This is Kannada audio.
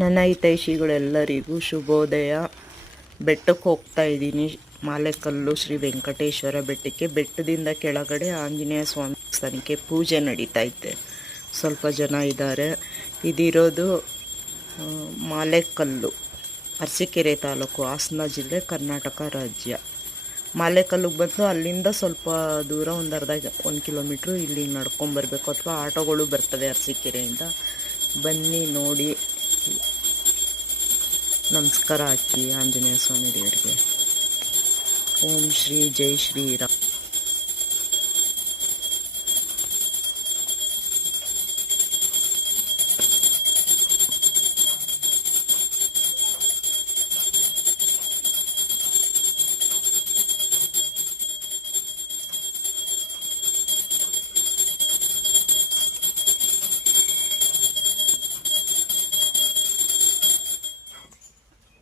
ನನ್ನ ಹಿತೈಷಿಗಳೆಲ್ಲರಿಗೂ ಶುಭೋದಯ. ಬೆಟ್ಟಕ್ಕೆ ಹೋಗ್ತಾ ಇದ್ದೀನಿ, ಮಾಲೆಕಲ್ಲು ಶ್ರೀ ವೆಂಕಟೇಶ್ವರ ಬೆಟ್ಟಕ್ಕೆ. ಬೆಟ್ಟದಿಂದ ಕೆಳಗಡೆ ಆಂಜನೇಯ ಸ್ವಾಮಿ ದೇವಸ್ಥಾನಕ್ಕೆ ಪೂಜೆ ನಡೀತೈತೆ. ಸ್ವಲ್ಪ ಜನ ಇದ್ದಾರೆ. ಇದಿರೋದು ಮಾಲೆಕಲ್ಲು, ಅರಸೀಕೆರೆ ತಾಲೂಕು, ಹಾಸನ ಜಿಲ್ಲೆ, ಕರ್ನಾಟಕ ರಾಜ್ಯ. ಮಾಲೆಕಲ್ಲಿಗೆ ಬಂದು ಅಲ್ಲಿಂದ ಸ್ವಲ್ಪ ದೂರ, ಒಂದು ಕಿಲೋಮೀಟ್ರು ಇಲ್ಲಿ ನಡ್ಕೊಂಬರ್ಬೇಕು, ಅಥವಾ ಆಟೋಗಳು ಬರ್ತವೆ ಅರಸೀಕೆರೆಯಿಂದ. ಬನ್ನಿ ನೋಡಿ, ನಮಸ್ಕಾರ ಹಾಕಿ ಆಂಜನೇಯ ಸ್ವಾಮಿ ದೇವರಿಗೆ. ಓಂ ಶ್ರೀ ಜೈ ಶ್ರೀರಾಮ್.